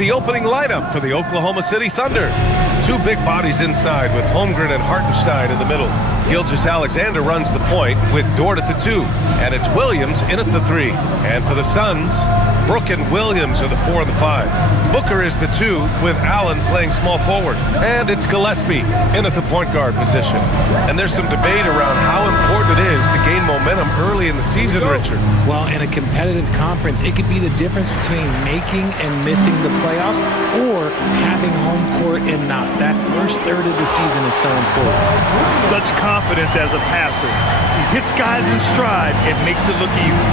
the opening lineup for the Oklahoma City Thunder. Two big bodies inside with Holmgren and Hartenstein in the middle. Gilgeous-Alexander runs the point with Dort at the 2, and it's Williams in at the 3. And for the Suns, Brook and Williams are the 4 and the 5. Booker is the 2 with Allen playing small forward. And it's Gillespie in at the point guard position. And there's some debate around how important it is to gain momentum early in the season, Richard. Well, in a competitive conference, it could be the difference between making and missing the playoffs or having home court and not. That first third of the season is so important. Such confidence as a passer. He hits guys in stride and makes it look easy.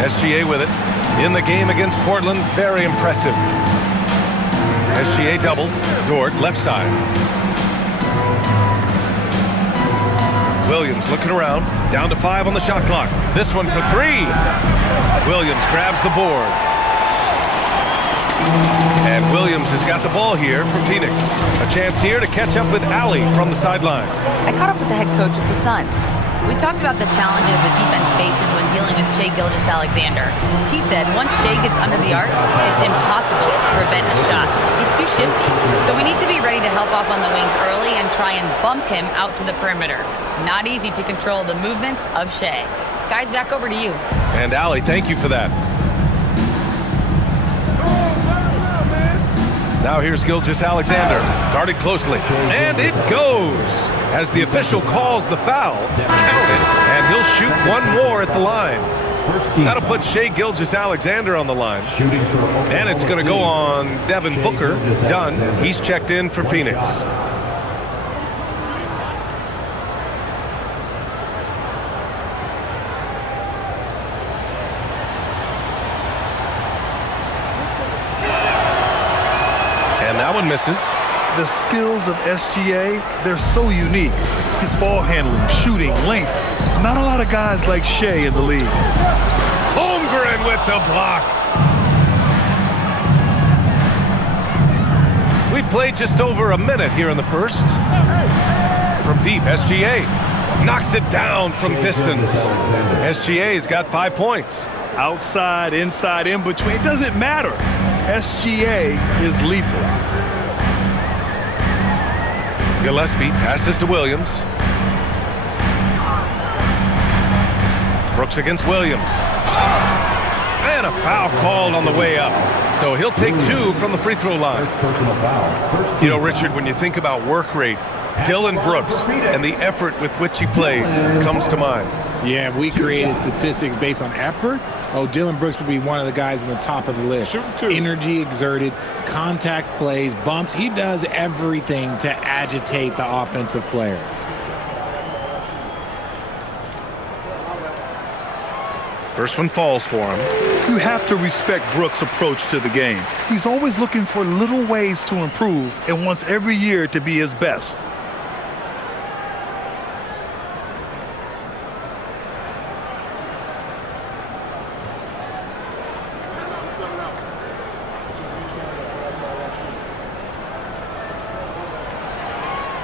SGA with it. In the game against Portland, very impressive. SGA double. Dort left side. Williams looking around. Down to 5 on the shot clock. This one for 3. Williams grabs the board. And Williams has got the ball here for Phoenix. A chance here to catch up with Allie from the sideline. I caught up with the head coach of the Suns. We talked about the challenges the defense faces when dealing with Shai Gilgeous-Alexander. He said once Shai gets under the arc, it's impossible to prevent a shot. He's too shifty, so we need to be ready to help off on the wings early and try and bump him out to the perimeter. Not easy to control the movements of Shai. Guys, back over to you. And Allie, thank you for that. Now here's Gilgeous-Alexander, guarded closely, and it goes as the official calls the foul. Count it, and he'll shoot one more at the line. That'll put Shai Gilgeous-Alexander on the line. And it's going to go on Devin Booker. Done. He's checked in for Phoenix. That one misses. The skills of SGA, they're so unique. His ball handling, shooting, length. Not a lot of guys like Shai in the league. Holmgren with the block. We played just over a minute here in the first. From deep, SGA knocks it down from distance. SGA's got 5 points. Outside, inside, in between, it doesn't matter. SGA is lethal. Gillespie passes to Williams. Brooks against Williams. And a foul called on the way up. So he'll take 2 from the free throw line. You know, Richard, when you think about work rate, Dillon Brooks and the effort with which he plays comes to mind. Yeah, we created statistics based on effort. Oh, Dillon Brooks would be one of the guys on the top of the list. Energy exerted, contact plays, bumps. He does everything to agitate the offensive player. First one falls for him. You have to respect Brooks' approach to the game. He's always looking for little ways to improve and wants every year to be his best.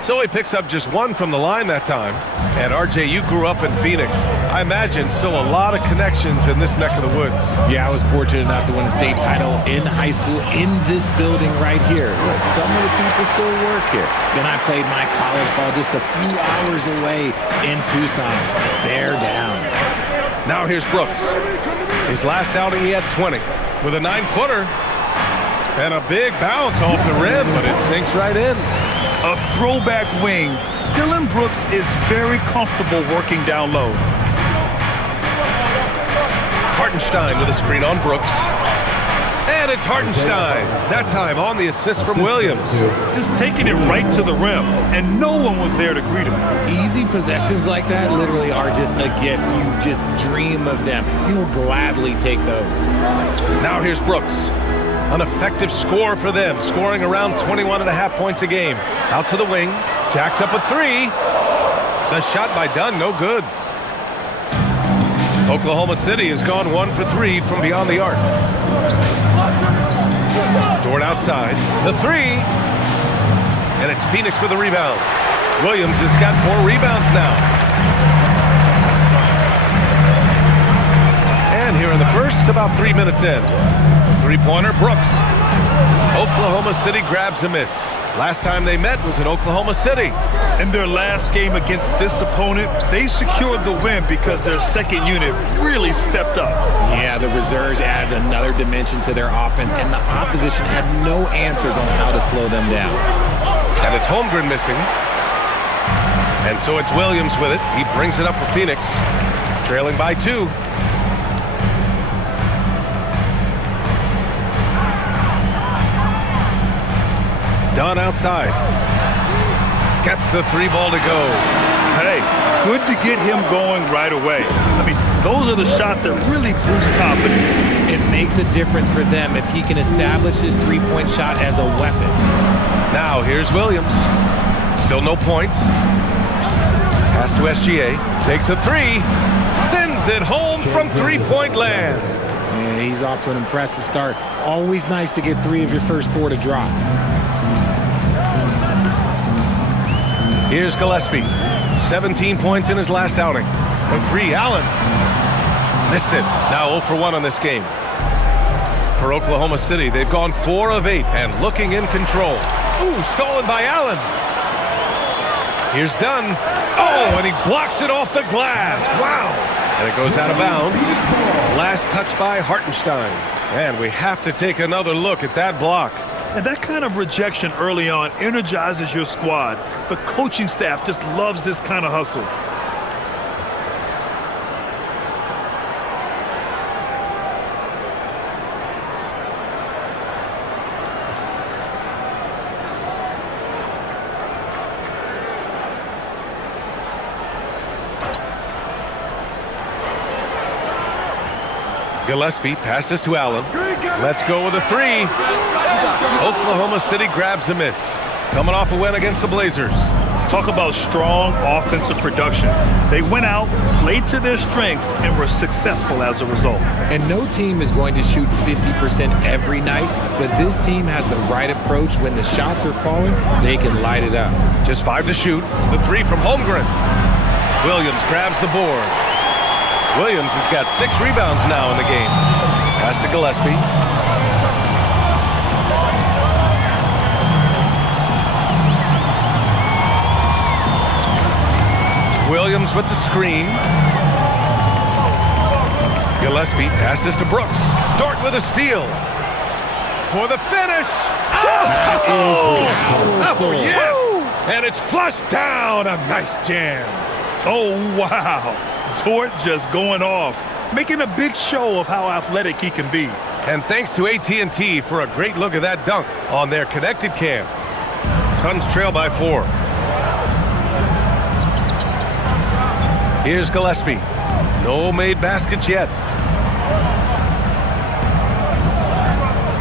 So he picks up just 1 from the line that time. And RJ, you grew up in Phoenix. I imagine still a lot of connections in this neck of the woods. Yeah, I was fortunate enough to win a state title in high school in this building right here. Look, some of the people still work here. Then I played my college ball just a few hours away in Tucson. Bear down. Now here's Brooks. His last outing he had 20 with a 9-footer. And a big bounce off the rim, but it sinks right in. A throwback wing. Dillon Brooks is very comfortable working down low. Hartenstein with a screen on Brooks. And it's Hartenstein. That time on the assist from Williams. Just taking it right to the rim, and no one was there to greet him. Easy possessions like that literally are just a gift. You just dream of them. He'll gladly take those. Now here's Brooks. An effective score for them, scoring around 21.5 points a game. Out to the wing, jacks up a 3. The shot by Dunn, no good. Oklahoma City has gone 1 for 3 from beyond the arc. Dort outside, the 3. And it's Phoenix with a rebound. Williams has got 4 rebounds now. And here in the first, first, about 3 minutes in. Three-pointer, Brooks. Oklahoma City grabs a miss. Last time they met was in Oklahoma City. In their last game against this opponent, they secured the win because their second unit really stepped up. Yeah, the reserves added another dimension to their offense, and the opposition had no answers on how to slow them down. And it's Holmgren missing. And so it's Williams with it. He brings it up for Phoenix, trailing by 2. Dunn outside. Gets the 3 ball to go. Hey, good to get him going right away. I mean, those are the shots that really boost confidence. It makes a difference for them if he can establish his three-point shot as a weapon. Now here's Williams. Still no points. Pass to SGA. Takes a 3. Sends it home from three-point land. Yeah, he's off to an impressive start. Always nice to get 3 of your first 4 to drop. Here's Gillespie. 17 points in his last outing. For 3, Allen. Missed it. Now 0 for 1 on this game. For Oklahoma City, they've gone 4 of 8 and looking in control. Ooh, stolen by Allen. Here's Dunn. Oh, and he blocks it off the glass. Wow. And it goes out of bounds. Last touch by Hartenstein. And we have to take another look at that block. And that kind of rejection early on energizes your squad. The coaching staff just loves this kind of hustle. Gillespie passes to Allen. Let's go with a 3. Oklahoma City grabs a miss. Coming off a win against the Blazers. Talk about strong offensive production. They went out, played to their strengths, and were successful as a result. And no team is going to shoot 50% every night, but this team has the right approach. When the shots are falling, they can light it up. Just 5 to shoot. The 3 from Holmgren. Williams grabs the board. Williams has got 6 rebounds now in the game. Pass to Gillespie. Williams with the screen. Gillespie passes to Brooks. Dort with a steal. For the finish. Oh, yes! And it's flushed down. A nice jam. Oh, wow. Dort just going off, making a big show of how athletic he can be. And thanks to AT&T for a great look at that dunk on their connected cam. Suns trail by 4. Here's Gillespie. No made baskets yet.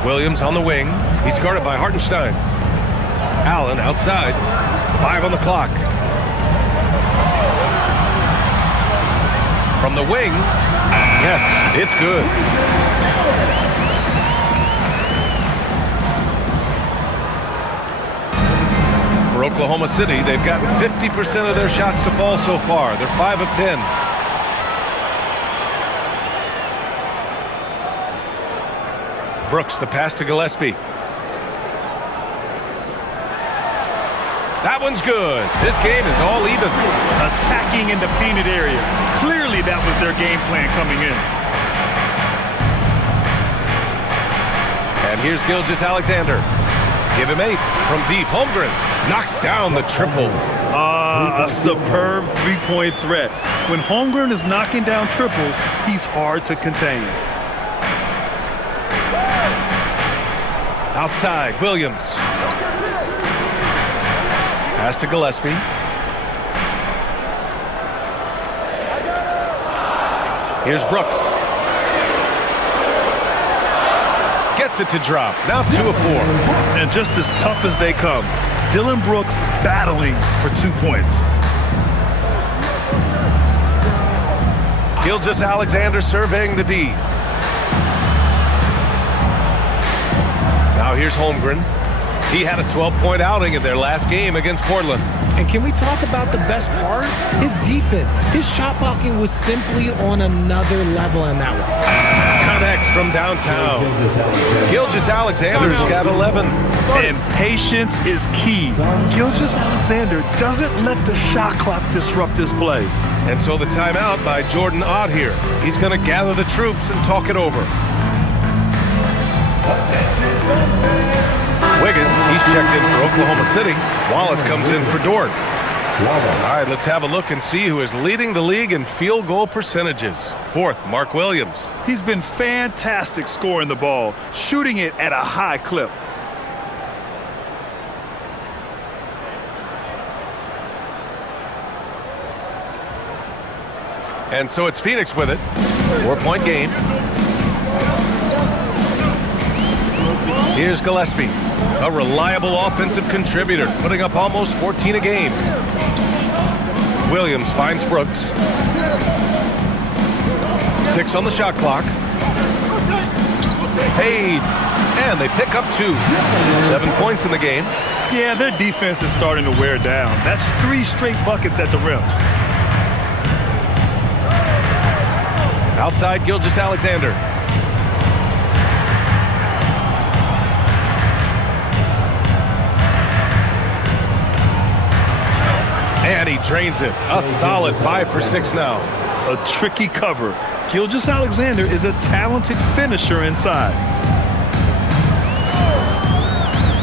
Williams on the wing. He's guarded by Hartenstein. Allen outside. 5 on the clock. From the wing. Yes, it's good. For Oklahoma City, they've gotten 50% of their shots to fall so far. They're 5 of 10. Brooks, the pass to Gillespie. That one's good. This game is all even. Attacking in the painted area. Clearly that was their game plan coming in. And here's Gilgeous-Alexander. Give him 8 from deep. Holmgren knocks down the triple. A superb three-point threat. When Holmgren is knocking down triples, he's hard to contain. Outside, Williams. Pass to Gillespie. Here's Brooks. Gets it to drop. Now 2 of 4. And just as tough as they come, Dillon Brooks battling for 2 points. Gilgeous-Alexander surveying the D. Now here's Holmgren. He had a 12-point outing in their last game against Portland. And can we talk about the best part? His defense. His shot blocking was simply on another level in that one. connects from downtown. Gilgeous-Alexander's got 11. And patience is key. Gilgeous-Alexander doesn't let the shot clock disrupt his play. And so the timeout by Jordan Ott here. He's going to gather the troops and talk it over. Wiggins, he's checked in for Oklahoma City. Wallace comes in for Dort. All right, let's have a look and see who is leading the league in field goal percentages. Fourth, Mark Williams. He's been fantastic scoring the ball, shooting it at a high clip. And so it's Phoenix with it. 4-point game. Here's Gillespie, a reliable offensive contributor, putting up almost 14 a game. Williams finds Brooks. 6 on the shot clock. Fades, and they pick up 2. 7 points in the game. Yeah, their defense is starting to wear down. That's 3 straight buckets at the rim. Outside Gilgeous-Alexander. And he drains it. A solid 5 for 6 now. A tricky cover. Gilgeous-Alexander is a talented finisher inside.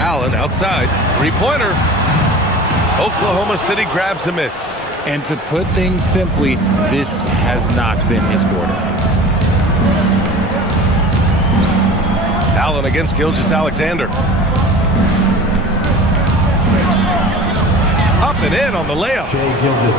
Allen outside. 3-pointer. Oklahoma City grabs a miss. And to put things simply, this has not been his quarter. Allen against Gilgeous-Alexander. Up and in on the layup.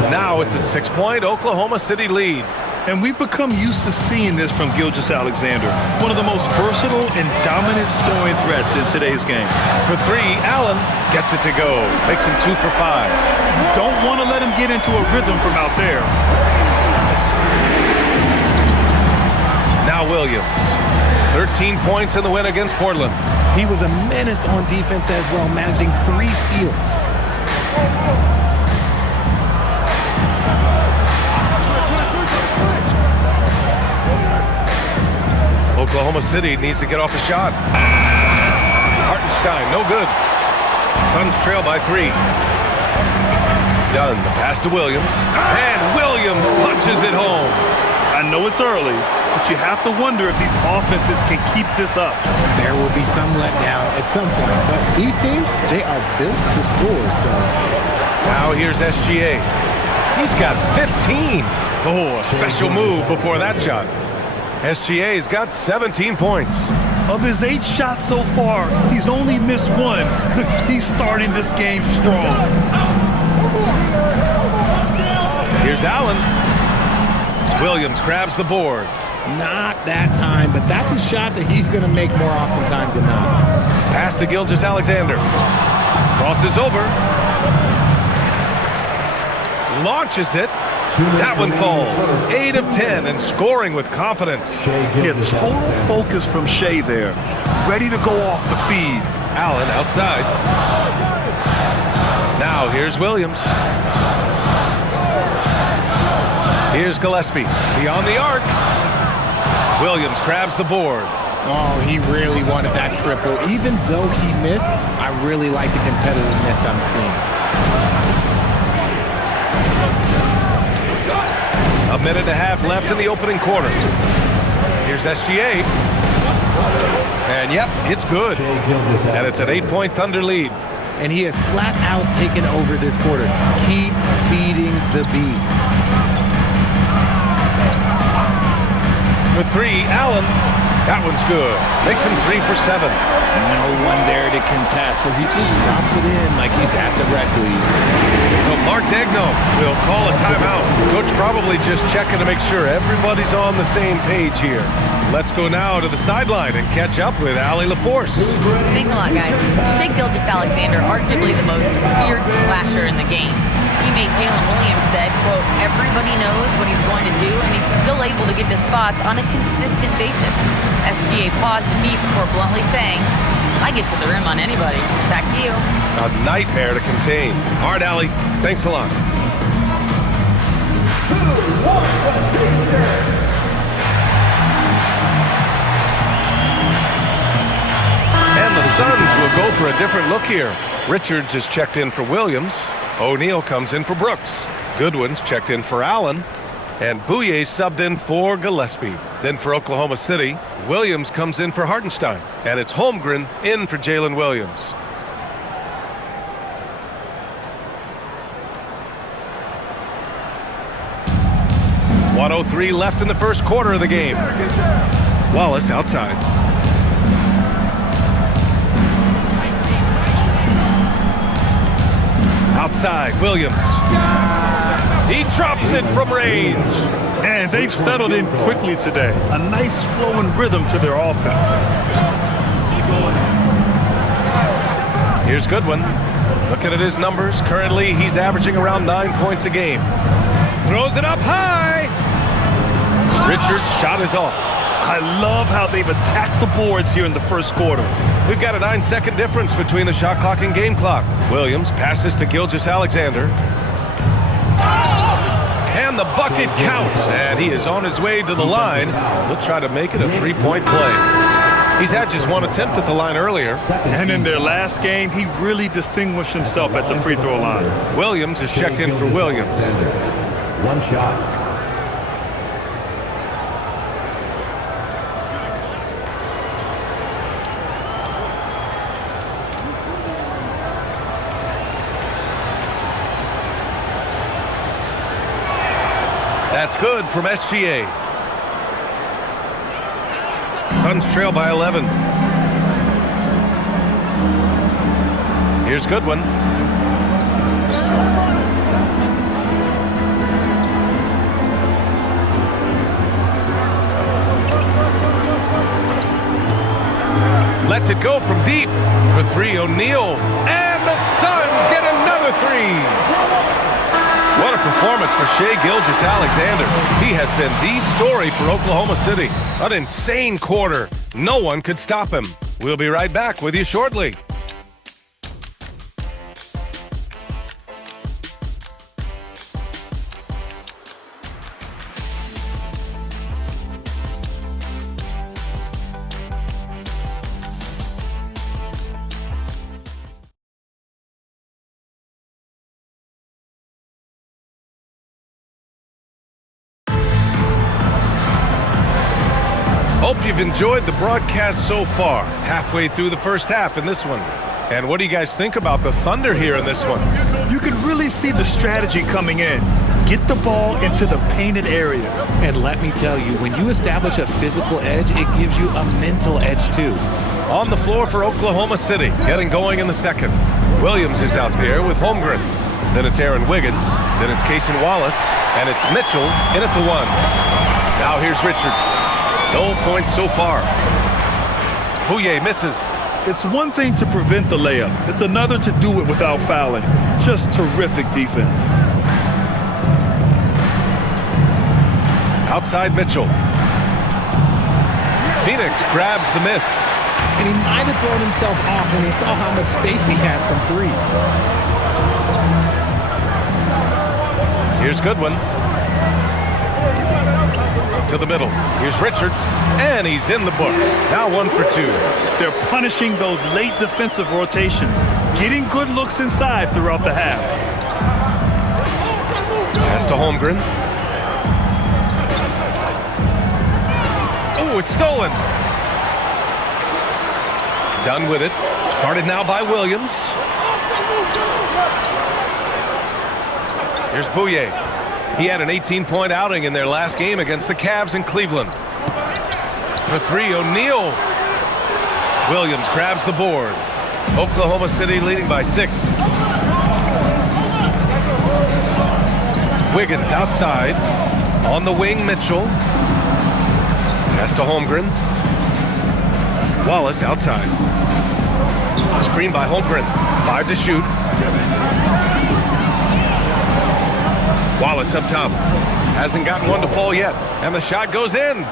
Now it's a 6-point Oklahoma City lead. And we've become used to seeing this from Gilgeous-Alexander, one of the most versatile and dominant scoring threats in today's game. For 3, Allen gets it to go. Makes him 2 for 5. Don't want to let him get into a rhythm from out there. Now Williams. 13 points in the win against Portland. He was a menace on defense as well, managing 3 steals. Oklahoma City needs to get off a shot. Hartenstein, no good. Suns trail by 3. Dunn, the pass to Williams. And Williams punches it home. I know it's early, but you have to wonder if these offenses can keep this up. There will be some letdown at some point, but these teams, they are built to score, so. Now here's SGA. He's got 15. Oh, a special move before that shot. SGA's got 17 points. Of his 8 shots so far, he's only missed 1. He's starting this game strong. Here's Allen. Williams grabs the board. Not that time, but that's a shot that he's going to make more oftentimes than not. Pass to Gilgeous-Alexander. Crosses over. Launches it. That one falls. 8 of 10 and scoring with confidence. Yeah, total focus from Shea there. Ready to go off the feed. Allen outside. Now here's Williams. Here's Gillespie. Beyond the arc. Williams grabs the board. Oh, he really wanted that triple. Even though he missed, I really like the competitiveness I'm seeing. A minute and a half left in the opening quarter. Here's SGA. And yep, it's good. And it's an 8-point Thunder lead. And he has flat out taken over this quarter. Keep feeding the beast. For 3, Allen. That one's good. Makes him 3 for 7. No one there to contest, so he just drops it in like he's at the rec league. So Mark Degno will call a timeout. Coach probably just checking to make sure everybody's on the same page here. Let's go now to the sideline and catch up with Allie LaForce. Thanks a lot, guys. Shea Gilgeous-Alexander, arguably the most feared slasher in the game. Teammate Jalen Williams said, quote, everybody knows what he's going to do, and he's still able to get to spots on a consistent basis. SGA paused to me before bluntly saying, I get to the rim on anybody. Back to you. A nightmare to contain. All right, Allie. Thanks a lot. Suns will go for a different look here. Richards is checked in for Williams. O'Neal comes in for Brooks. Goodwin's checked in for Allen. And Bouye subbed in for Gillespie. Then for Oklahoma City, Williams comes in for Hartenstein. And it's Holmgren in for Jalen Williams. .103 left in the first quarter of the game. Wallace outside. Outside, Williams. He drops it from range. And they've settled in quickly today. A nice flowing rhythm to their offense. Here's Goodwin. Looking at his numbers. Currently, he's averaging around 9 points a game. Throws it up high. Richards' shot is off. I love how they've attacked the boards here in the first quarter. We've got a 9-second difference between the shot clock and game clock. Williams passes to Gilgeous-Alexander. And the bucket counts. And he is on his way to the line. He'll try to make it a three-point play. He's had just one attempt at the line earlier. And in their last game, he really distinguished himself at the free throw line. Williams is checked in for Williams. One shot. That's good from SGA. Suns trail by 11. Here's Goodwin. Lets it go from deep for three. O'Neal. And the Suns get another three. What a performance for Shai Gilgeous-Alexander. He has been the story for Oklahoma City. An insane quarter. No one could stop him. We'll be right back with you shortly. Hope you've enjoyed the broadcast so far. Halfway through the first half in this one. And what do you guys think about the Thunder here in this one? You can really see the strategy coming in. Get the ball into the painted area. And let me tell you, when you establish a physical edge, it gives you a mental edge too. On the floor for Oklahoma City, getting going in the second. Williams is out there with Holmgren. Then it's Aaron Wiggins. Then it's Cason Wallace. And it's Mitchell in at the one. Now here's Richards. No points so far. Bouye misses. It's one thing to prevent the layup. It's another to do it without fouling. Just terrific defense. Outside Mitchell. Phoenix grabs the miss. And he might have thrown himself off when he saw how much space he had from three. Here's Goodwin. To the middle. Here's Richards. And he's in the books. Now 1 for 2. They're punishing those late defensive rotations. Getting good looks inside throughout the half. Pass to Holmgren. Oh, it's stolen. Done with it. Guarded now by Williams. Here's Bouye. He had an 18-point outing in their last game against the Cavs in Cleveland. For three, O'Neal. Williams grabs the board. Oklahoma City leading by 6. Wiggins outside. On the wing, Mitchell. Pass to Holmgren. Wallace outside. Screen by Holmgren. 5 to shoot. Wallace up top. Hasn't gotten one to fall yet. And the shot goes in.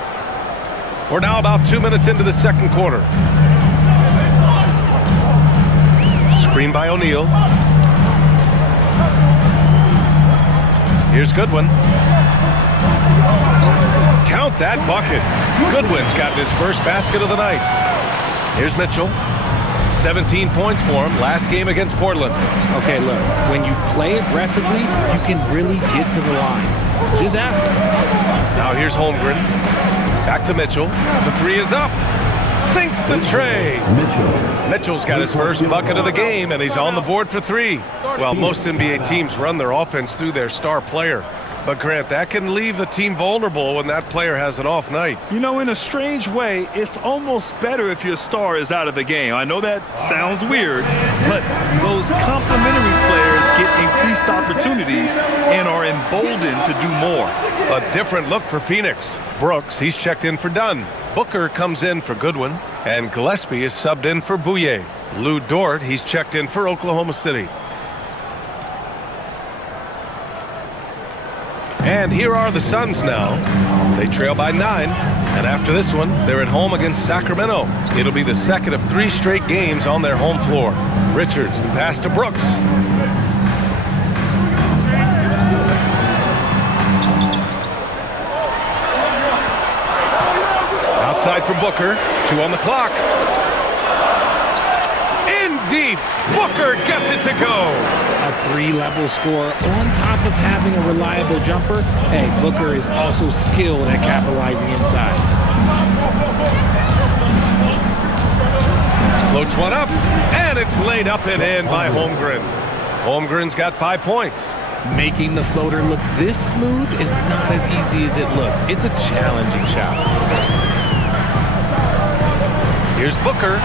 We're now about 2 minutes into the second quarter. Screen by O'Neal. Here's Goodwin. Count that bucket. Goodwin's got his first basket of the night. Here's Mitchell. 17 points for him last game against Portland. Okay, look, when you play aggressively, you can really get to the line. Just ask him. Now here's Holmgren. Back to Mitchell. The three is up. Sinks the tray. Mitchell's got his first bucket of the game, and he's on the board for three. Well, most NBA teams run their offense through their star player. But, Grant, that can leave the team vulnerable when that player has an off night. You know, in a strange way, it's almost better if your star is out of the game. I know that sounds weird, but those complementary players get increased opportunities and are emboldened to do more. A different look for Phoenix. Brooks, he's checked in for Dunn. Booker comes in for Goodwin, and Gillespie is subbed in for Bouye. Lou Dort, he's checked in for Oklahoma City. And here are the Suns now. They trail by 9, and after this one, they're at home against Sacramento. It'll be the second of 3 straight games on their home floor. Richards, the pass to Brooks. Outside for Booker, 2 on the clock. In deep, Booker gets it to go. A 3-level score on top of having a reliable jumper. Hey, Booker is also skilled at capitalizing inside. Floats one up, and it's laid up and in by Holmgren. Holmgren's got 5 points. Making the floater look this smooth is not as easy as it looks. It's a challenging shot. Here's Booker,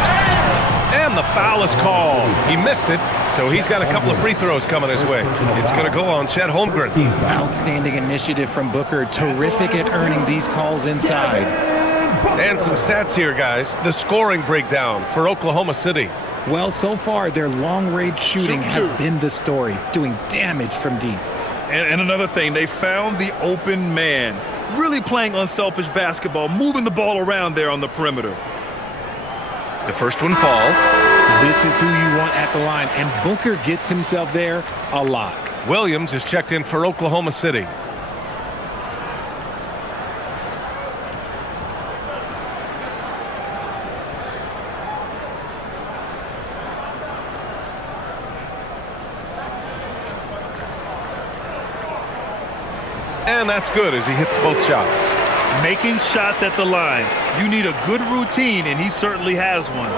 and the foul is called. He missed it, so he's got a couple of free throws coming his way. It's going to go on Chet Holmgren. Outstanding initiative from Booker. Terrific at earning these calls inside. And some stats here, guys. The scoring breakdown for Oklahoma City. Well, so far, their long-range shooting has been the story, doing damage from deep. And another thing, they found the open man. Really playing unselfish basketball, moving the ball around there on the perimeter. The first one falls. This is who you want at the line, and Booker gets himself there a lot. Williams is checked in for Oklahoma City. And that's good as he hits both shots. Making shots at the line. You need a good routine, and he certainly has one.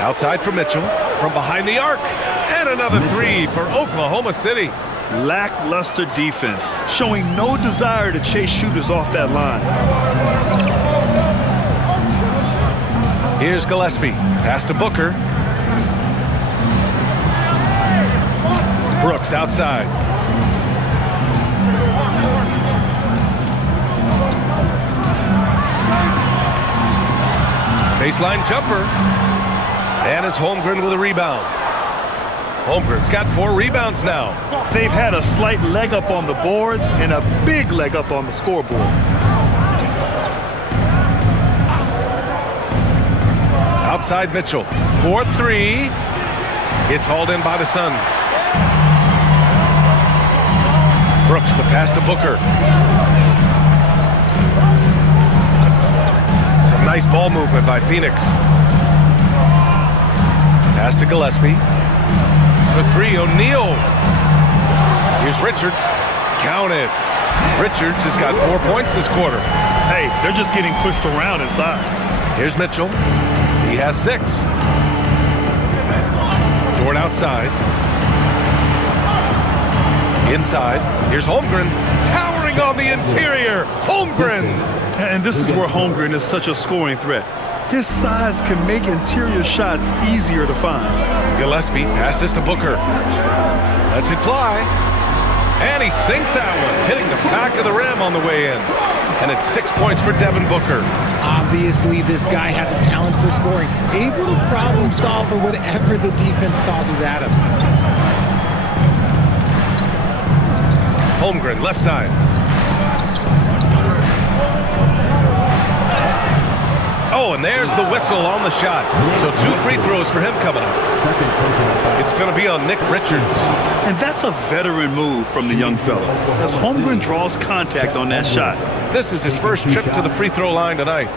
Outside for Mitchell, from behind the arc, and another three for Oklahoma City. Lackluster defense, showing no desire to chase shooters off that line. Here's Gillespie, pass to Booker. Brooks outside. Baseline jumper. And it's Holmgren with a rebound. Holmgren's got 4 rebounds now. They've had a slight leg up on the boards and a big leg up on the scoreboard. Outside Mitchell. 4-3. It's hauled in by the Suns. Brooks, the pass to Booker. Some nice ball movement by Phoenix. Pass to Gillespie. For 3, O'Neal. Here's Richards. Count it. Richards has got 4 points this quarter. Hey, they're just getting pushed around inside. Here's Mitchell. He has 6. Dort outside. Inside. Here's Holmgren. Towering on the interior. Holmgren. And this is where Holmgren is such a scoring threat. His size can make interior shots easier to find. Gillespie passes to Booker. Lets it fly. And he sinks that one, hitting the back of the rim on the way in. And it's 6 points for Devin Booker. Obviously, this guy has a talent for scoring, able to problem solve for whatever the defense tosses at him. Holmgren, left side. Oh, and there's the whistle on the shot. So 2 free throws for him coming up. It's going to be on Nick Richards. And that's a veteran move from the young fella, as Holmgren draws contact on that shot. This is his first trip to the free throw line tonight.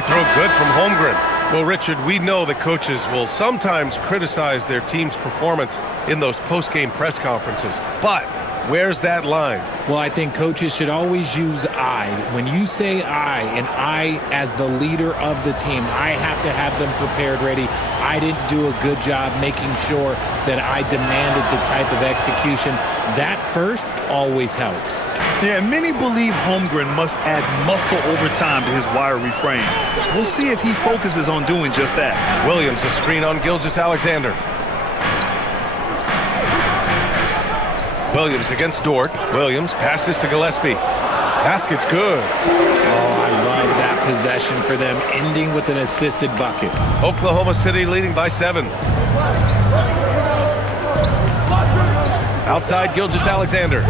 free throw good from Holmgren. Well, Richard, we know that coaches will sometimes criticize their team's performance in those post-game press conferences. But where's that line? Well, I think coaches should always use I. When you say I, and I as the leader of the team, I have to have them prepared ready. I didn't do a good job making sure that I demanded the type of execution. That first always helps. Yeah, many believe Holmgren must add muscle over time to his wiry frame. We'll see if he focuses on doing just that. Williams, a screen on Gilgeous-Alexander. Williams against Dort. Williams passes to Gillespie. Basket's good. Oh, I love that possession for them, ending with an assisted bucket. Oklahoma City leading by 7. Outside Gilgeous-Alexander.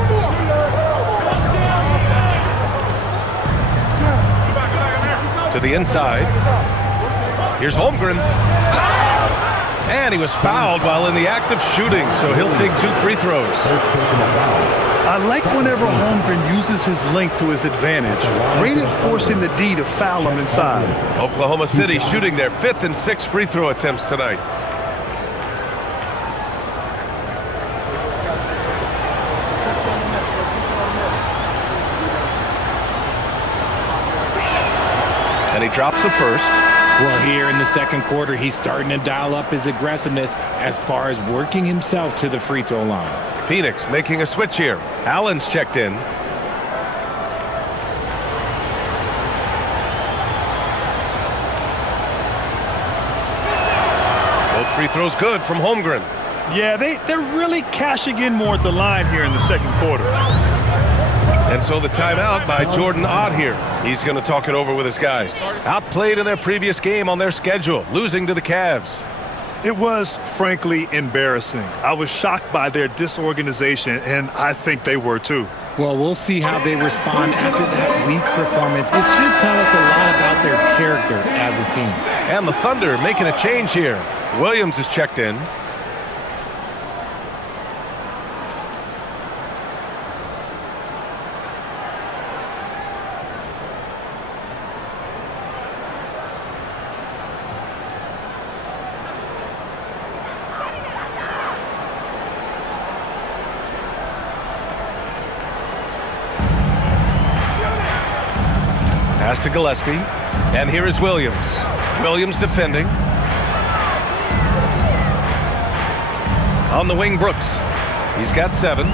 To the inside. Here's Holmgren. And he was fouled while in the act of shooting, so he'll take 2 free throws. I like whenever Holmgren uses his length to his advantage. Great at forcing the D to foul him inside. Oklahoma City shooting their 5th and 6th free throw attempts tonight. And he drops the first. Well, here in the second quarter, he's starting to dial up his aggressiveness as far as working himself to the free throw line. Phoenix making a switch here. Allen's checked in. Both free throws good from Holmgren. Yeah, they're really cashing in more at the line here in the second quarter. And so the timeout by Jordan Ott here. He's going to talk it over with his guys. Outplayed in their previous game on their schedule, losing to the Cavs. It was, frankly, embarrassing. I was shocked by their disorganization, and I think they were too. Well, we'll see how they respond after that weak performance. It should tell us a lot about their character as a team. And the Thunder making a change here. Williams is checked in. Pass to Gillespie. And here is Williams. Williams defending. On the wing, Brooks. He's got 7.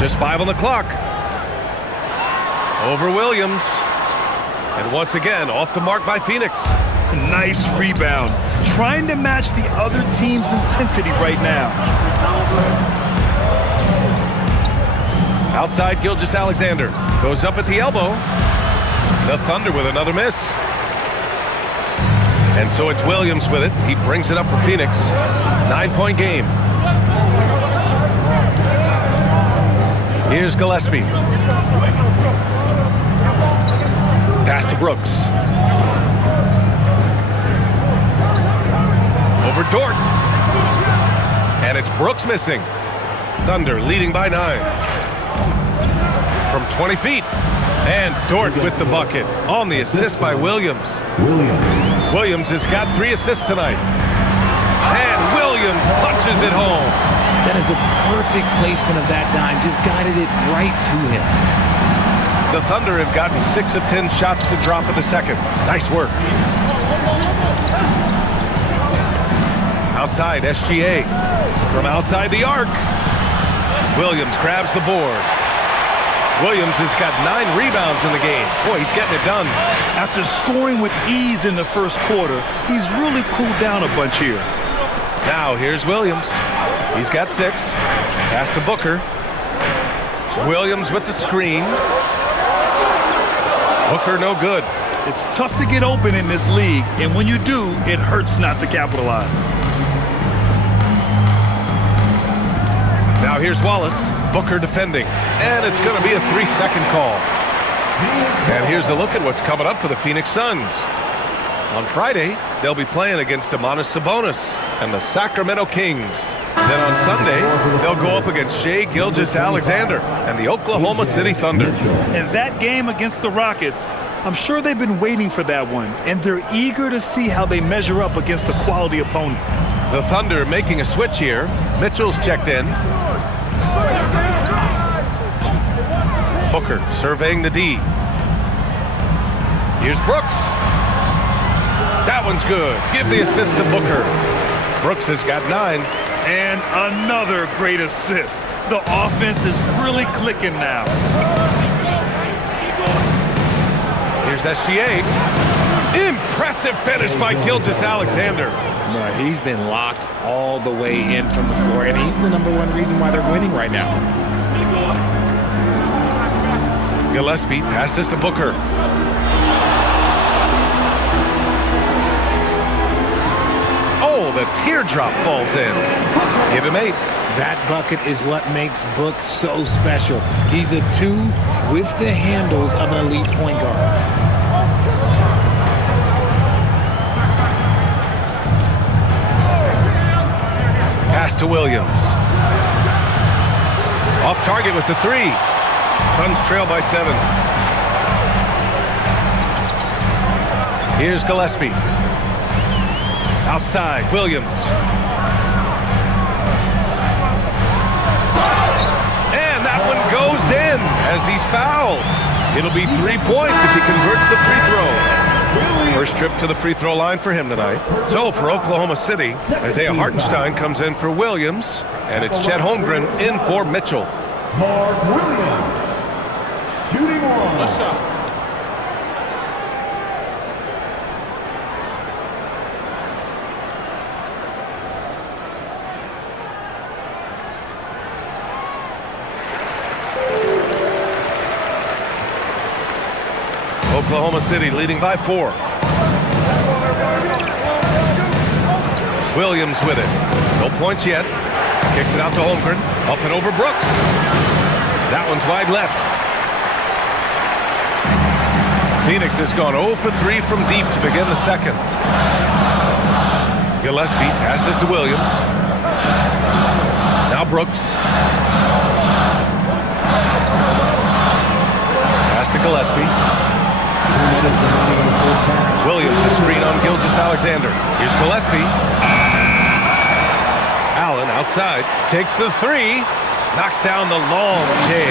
Just 5 on the clock. Over Williams. And once again, off the mark by Phoenix. Nice rebound. Trying to match the other team's intensity right now. Outside Gilgeous-Alexander. Goes up at the elbow. The Thunder with another miss. And so it's Williams with it. He brings it up for Phoenix. 9-point game. Here's Gillespie. Pass to Brooks. Over Dort. And it's Brooks missing. Thunder leading by 9. From 20 feet. And Dort with the bucket on the assist by Williams. Williams has got 3 assists tonight. And Williams punches it home. That is a perfect placement of that dime. Just guided it right to him. The Thunder have gotten 6 of 10 shots to drop in the second. Nice work. Outside, SGA. From outside the arc. Williams grabs the board. Williams has got 9 rebounds in the game. Boy, he's getting it done. After scoring with ease in the first quarter, he's really cooled down a bunch here. Now, here's Williams. He's got 6. Pass to Booker. Williams with the screen. Booker no good. It's tough to get open in this league, and when you do, it hurts not to capitalize. Now here's Wallace. Booker defending. And it's going to be a 3-second call. And here's a look at what's coming up for the Phoenix Suns. On Friday, they'll be playing against Domantas Sabonis and the Sacramento Kings. Then on Sunday, they'll go up against Shai Gilgeous-Alexander and the Oklahoma City Thunder. And that game against the Rockets I'm sure they've been waiting for that one, and they're eager to see how they measure up against a quality opponent. The Thunder making a switch here. Mitchell's checked in. Booker surveying the D. Here's Brooks. That one's good. Give the assist to Booker. Brooks has got 9. And another great assist. The offense is really clicking now. Here's SGA. Impressive finish by Gilgeous-Alexander. No, he's been locked all the way in from the floor, and he's the #1 reason why they're winning right now. Gillespie passes to Booker. Oh, the teardrop falls in. Give him 8. That bucket is what makes Book so special. He's a 2 with the handles of an elite point guard. Pass to Williams. Off target with the 3. Suns trail by 7. Here's Gillespie. Outside, Williams. And that one goes in as he's fouled. It'll be 3 points if he converts the free throw. First trip to the free throw line for him tonight. So for Oklahoma City, Isaiah Hartenstein comes in for Williams, and it's Chet Holmgren in for Mitchell. Mark Williams. Shooting 1. What's up? Oklahoma City leading by 4. Williams with it. No points yet. Kicks it out to Holmgren. Up and over Brooks. That one's wide left. Phoenix has gone 0 for 3 from deep to begin the second. Gillespie passes to Williams. Now Brooks. Pass to Gillespie. Williams a screen on Gilgeous-Alexander. Here's Gillespie. Allen outside. Takes the 3. Knocks down the long K.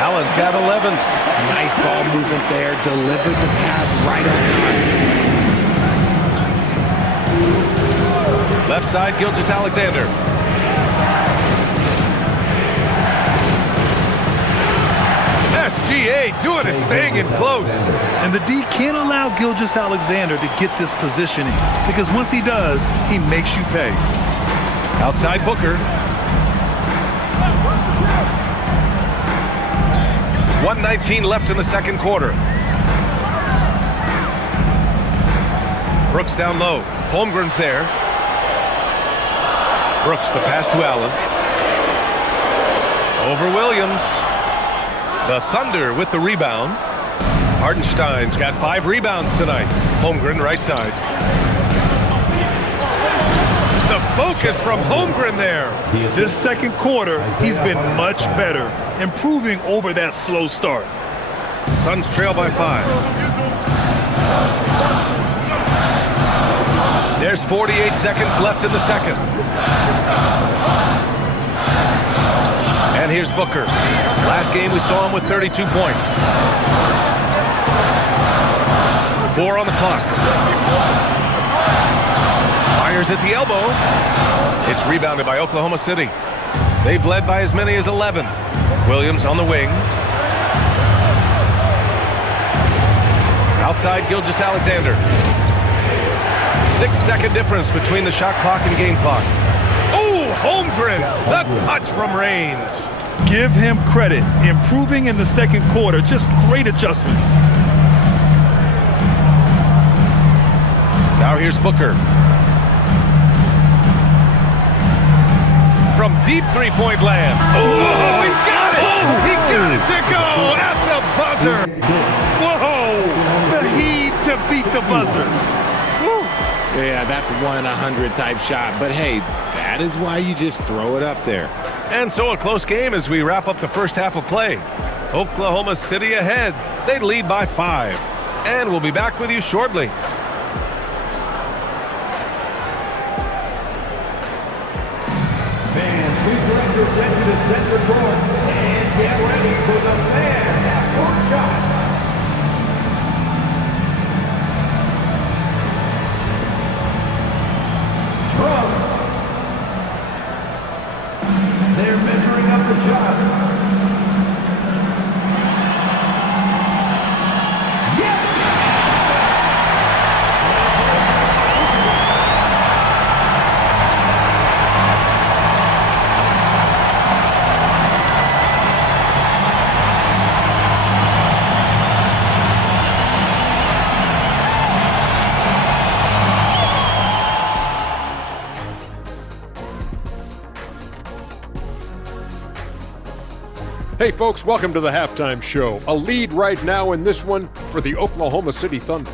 Allen's got 11. Nice ball movement there. Delivered the pass right on time. Left side, Gilgeous-Alexander. SGA doing his thing in close. And the D can't allow Gilgeous-Alexander to get this positioning, because once he does, he makes you pay. Outside Booker. 1:19 left in the second quarter. Brooks down low. Holmgren's there. Brooks, the pass to Allen. Over Williams. The Thunder with the rebound. Hartenstein's got 5 rebounds tonight. Holmgren right side. The focus from Holmgren there. This second quarter, he's been much better, improving over that slow start. Suns trail by 5. There's 48 seconds left in the second. And here's Booker. Last game we saw him with 32 points. 4 on the clock. Fires at the elbow. It's rebounded by Oklahoma City. They've led by as many as 11. Williams on the wing. Outside Gilgeous-Alexander. 6-second difference between the shot clock and game clock. Oh, Holmgren, the touch from range. Give him credit, improving in the second quarter. Just great adjustments. Now here's Booker. From deep three-point land. Oh, he got it! He got it to go at the buzzer. Whoa! The heave to beat the buzzer. Woo. Yeah, that's 1-100 type shot. But hey, that is why you just throw it up there. And so a close game as we wrap up the first half of play. Oklahoma City ahead They lead by 5. And we'll be back with you shortly. Fans, please direct your attention to center court and get ready for the fan half-court shot. Drums. They're measuring up the shot. Hey folks, welcome to the halftime show. A lead right now in this one for the Oklahoma City Thunder.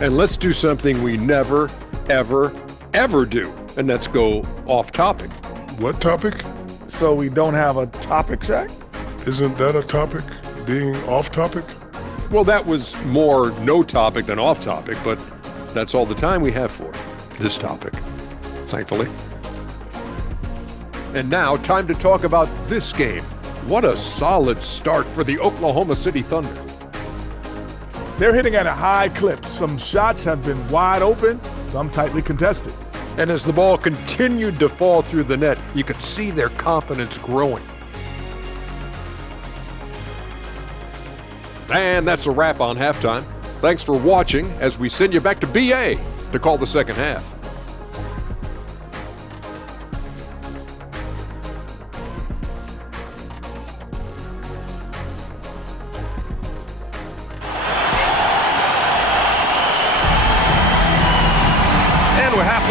And let's do something we never, ever, ever do, and that's go off topic. What topic? So we don't have a topic, Shaq? Isn't that a topic? Being off topic? Well, that was more no topic than off topic, but that's all the time we have for this topic, thankfully. And now, time to talk about this game. What a solid start for the Oklahoma City Thunder. They're hitting at a high clip. Some shots have been wide open, some tightly contested. And as the ball continued to fall through the net, you could see their confidence growing. And that's a wrap on halftime. Thanks for watching as we send you back to BA to call the second half.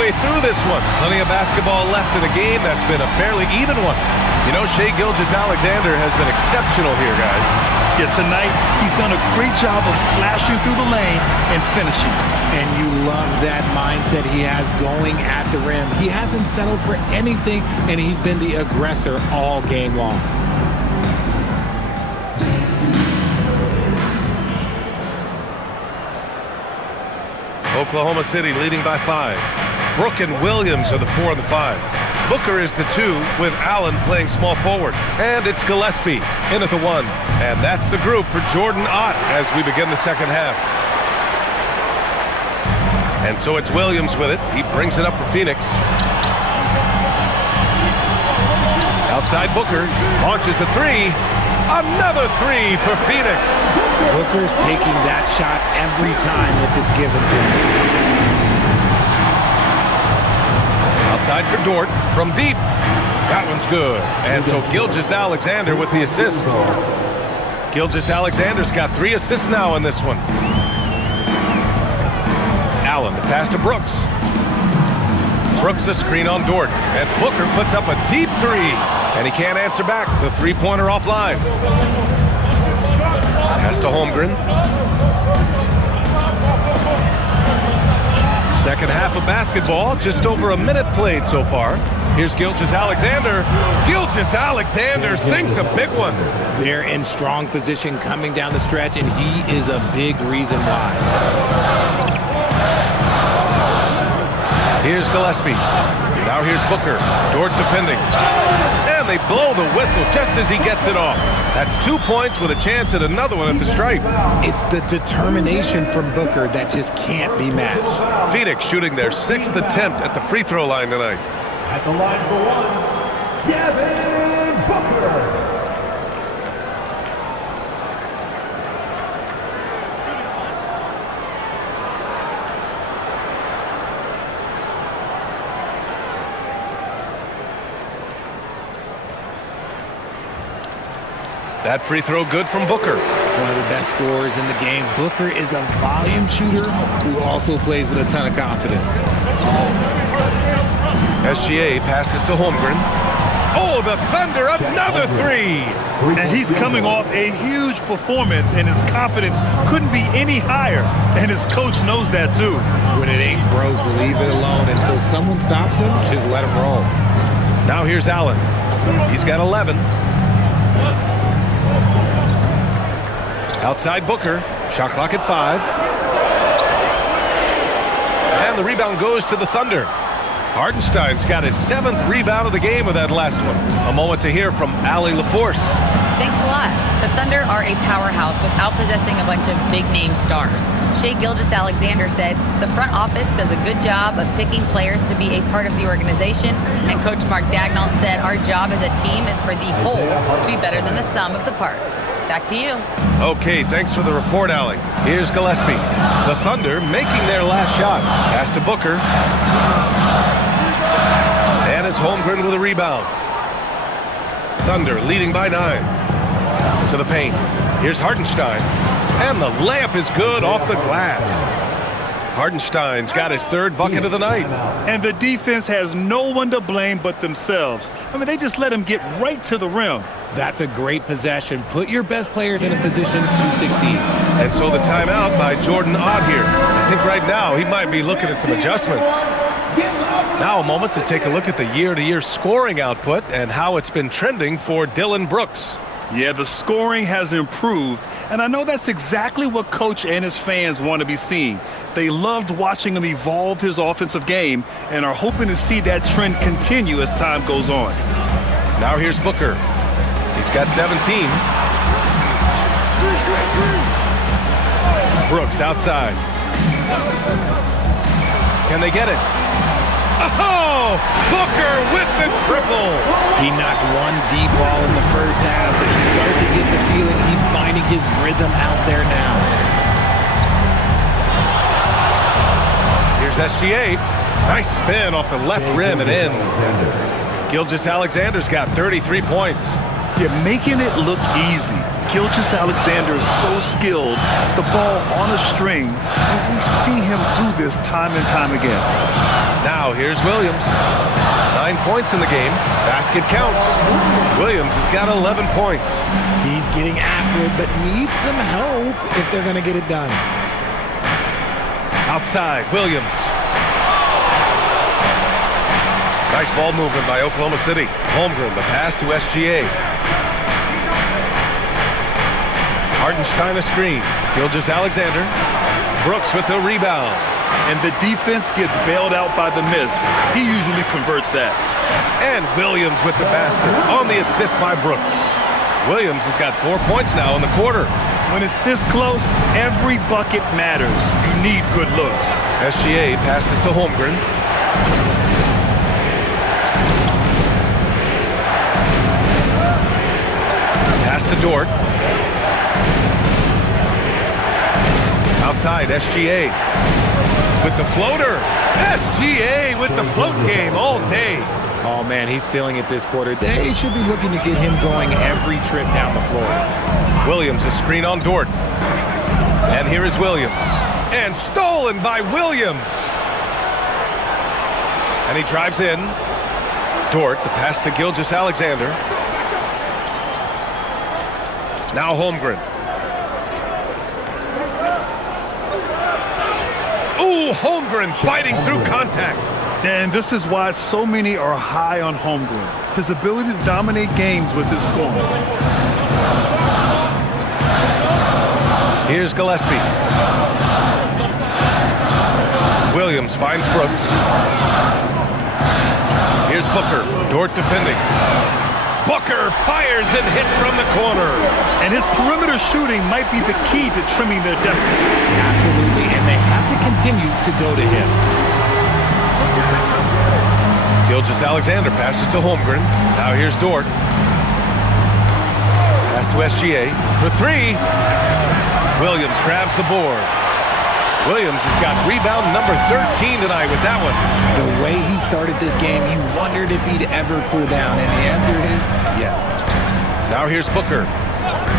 Through this one. Plenty of basketball left in a game that's been a fairly even one. You know, Shai Gilgeous-Alexander has been exceptional here, guys. Yeah, tonight he's done a great job of slashing through the lane and finishing. And you love that mindset he has going at the rim. He hasn't settled for anything, and he's been the aggressor all game long. Oklahoma City leading by 5. Brook and Williams are the 4 and the 5. Booker is the 2 with Allen playing small forward. And it's Gillespie in at the 1. And that's the group for Jordan Ott as we begin the second half. And so it's Williams with it. He brings it up for Phoenix. Outside Booker launches a 3. Another 3 for Phoenix. Booker's taking that shot every time if it's given to him. Outside for Dort from deep. That one's good. And so Gilgeous-Alexander with the assist. Gilgeous-Alexander's got 3 assists now in this one. Allen, the pass to Brooks. Brooks the screen on Dort. And Booker puts up a deep 3. And he can't answer back. The three-pointer offline. Pass to Holmgren. Second half of basketball, just over a minute played so far. Here's Gilgeous-Alexander. Gilgeous-Alexander sinks a big one. They're in strong position coming down the stretch, and he is a big reason why. Here's Gillespie. Now here's Booker. Dort defending. And they blow the whistle just as he gets it off. That's 2 points with a chance at another one at the stripe. It's the determination from Booker that just can't be matched. Phoenix shooting their 6th attempt at the free throw line tonight. At the line for 1, Devin Booker. That free throw good from Booker. One of the best scorers in the game. Booker is a volume shooter who also plays with a ton of confidence. SGA passes to Holmgren. Oh, the Thunder, another 3! And he's coming off a huge performance, and his confidence couldn't be any higher. And his coach knows that too. When it ain't broke, leave it alone. Until someone stops him, just let him roll. Now here's Allen. He's got 11. Outside Booker. Shot clock at 5. And the rebound goes to the Thunder. Hartenstein's got his 7th rebound of the game with that last one. A moment to hear from Allie LaForce. Thanks a lot. The Thunder are a powerhouse without possessing a bunch of big-name stars. Shai Gilgeous-Alexander said, the front office does a good job of picking players to be a part of the organization, and Coach Mark Daigneault said our job as a team is for the whole to be better than the sum of the parts. Back to you. Okay, thanks for the report, Allie. Here's Gillespie. The Thunder making their last shot. Pass to Booker. And it's Holmgren with a rebound. Thunder leading by 9. To the paint. Here's Hartenstein. And the layup is good off the glass. Hartenstein's got his 3rd bucket of the night. And the defense has no one to blame but themselves. I mean, they just let him get right to the rim. That's a great possession. Put your best players in a position to succeed. And so the timeout by Jordan Ott here. I think right now he might be looking at some adjustments. Now a moment to take a look at the year-to-year scoring output and how it's been trending for Dillon Brooks. Yeah, the scoring has improved, and I know that's exactly what Coach and his fans want to be seeing. They loved watching him evolve his offensive game and are hoping to see that trend continue as time goes on. Now here's Booker. He's got 17. Brooks outside. Can they get it? Oh! Booker with the triple! He knocked one deep ball in the first half, but you start to get the feeling he's finding his rhythm out there now. Here's SGA. Nice spin off the left rim and in. Gilgeous-Alexander's got 33 points. Yeah, making it look easy. Gilgeous-Alexander is so skilled, the ball on a string, and we see him do this time and time again. Now here's Williams. 9 points in the game. Basket counts. Williams has got 11 points. He's getting after it, but needs some help if they're going to get it done. Outside, Williams. Nice ball movement by Oklahoma City. Holmgren, the pass to SGA. Hartenstein a screen. Gilgeous-Alexander. Brooks with the rebound. And the defense gets bailed out by the miss. He usually converts that. And Williams with the basket on the assist by Brooks. Williams has got 4 points now in the quarter. When it's this close, every bucket matters. You need good looks. SGA passes to Holmgren. Pass to Dort. Outside, SGA. With the floater. SGA with the float game all day. Oh, man, he's feeling it this quarter. They should be looking to get him going every trip down the floor. Williams, a screen on Dort. And here is Williams. And stolen by Williams. And he drives in. Dort, the pass to Gilgeous-Alexander. Now Holmgren. Ooh, Holmgren fighting through contact. And this is why so many are high on Holmgren. His ability to dominate games with his scoring. Here's Gillespie. Williams finds Brooks. Here's Booker. Dort defending. Booker fires and hits from the corner. And his perimeter shooting might be the key to trimming their deficit. Absolutely, and they have to continue to go to him. Gilgeous-Alexander passes to Holmgren. Now here's Dort. Pass to SGA for 3. Williams grabs the board. Williams has got rebound number 13 tonight with that one. The way he started this game, you wondered if he'd ever cool down, and the answer is yes. Now here's Booker.